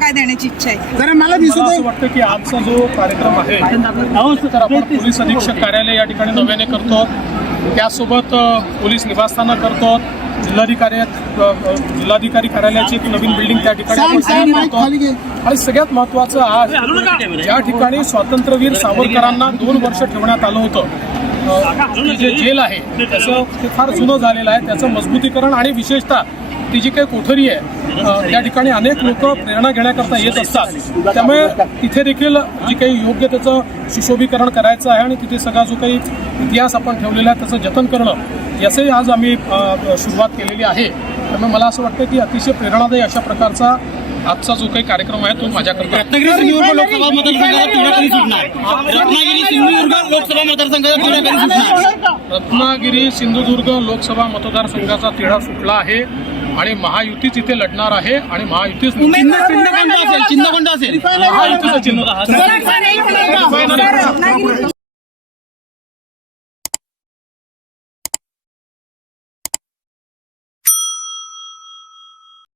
काय देण्याची इच्छा आहे? जरा मला मला दिसत असं वाटतं की आजचा जो कार्यक्रम आहे तर आपण पोलीस अधीक्षक कार्यालय या ठिकाणी नव्याने करतो. त्यासोबत अ, पोलीस निवासस्थानं करतो. जिल्हाधिकारी आहेत, अ, अ, जिल्हाधिकारी कार्यालयाची एक नवीन बिल्डिंग त्या ठिकाणी तयार माईक खाली घे. आणि सगळ्यात महत्वाचं आज ज्या ठिकाणी स्वातंत्र्यवीर सावरकरांना दोन वर्ष ठेवण्यात आलं होतं. अ, जे. जेल आहे. त्याचं ते फार जुनं झालेलं आहे. त्याचं मजबूतीकरण आणि विशेषतः ती जी काही कोठरी आहे त्या ठिकाणी अनेक लोक प्रेरणा घेण्याकरता येत असतात. त्यामुळे तिथे देखील जी काही योग्य त्याचं सुशोभीकरण करायचं आहे आणि तिथे सगळा जो काही इतिहास आपण ठेवलेला आहे त्याचं जतन करणं याचंही आज आम्ही सुरुवात केलेली आहे. त्यामुळे मला असं वाटतं की अतिशय प्रेरणादायी अशा प्रकारचा आजचा जो काही कार्यक्रम आहे तो माझ्याकरता रत्नागिरी सिंधुदुर्ग लोकसभा कधी सुटणार. रत्नागिरी सिंधुदुर्ग लोकसभा रत्नागिरी सिंधुदुर्ग लोकसभा मतदारसंघाचा तिढा सुटला आहे. आणि महायुतीच इथे लढणार आहे आणि महायुतीच चिन्ह कोणतं असेल चिन्ह कोणतं असेल महायुतीचं चिन्ह